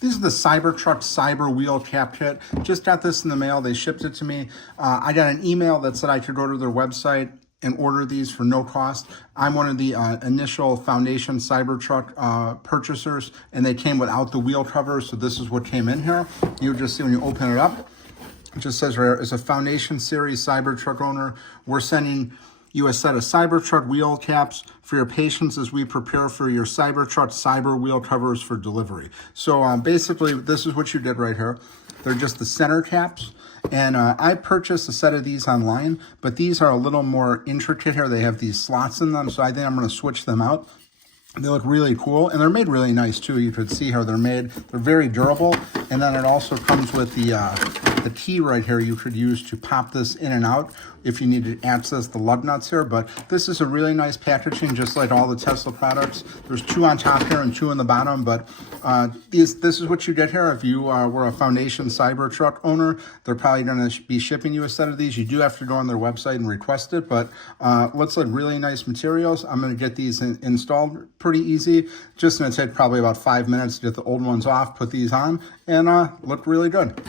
These are the Cybertruck Cyber Wheel Cap Kit. Just got this in the mail. They shipped it to me. I got an email that said I could go to their website and order these for no cost. I'm one of the initial Foundation Cybertruck purchasers, and they came without the wheel cover, so this is what came in here. You'll just see when you open it up, it just says right here, as a Foundation Series Cybertruck owner, we're sending you a set of Cybertruck wheel caps for your patients as we prepare for your Cybertruck Cyber wheel covers for delivery. So basically, this is what you did right here. They're just the center caps. And I purchased a set of these online, but these are a little more intricate here. They have these slots in them, so I think I'm going to switch them out. They look really cool, and they're made really nice too. You could see how they're made. They're very durable, and then it also comes with the key right here you could use to pop this in and out if you need to access the lug nuts here. But this is a really nice packaging, just like all the Tesla products. There's 2 on top here and 2 on the bottom, but this is what you get here. If you were a Foundation Cybertruck owner, they're probably going to be shipping you a set of these. You do have to go on their website and request it, but looks like really nice materials. I'm going to get these installed pretty easy. Just going to take probably about 5 minutes to get the old ones off, put these on, and look really good.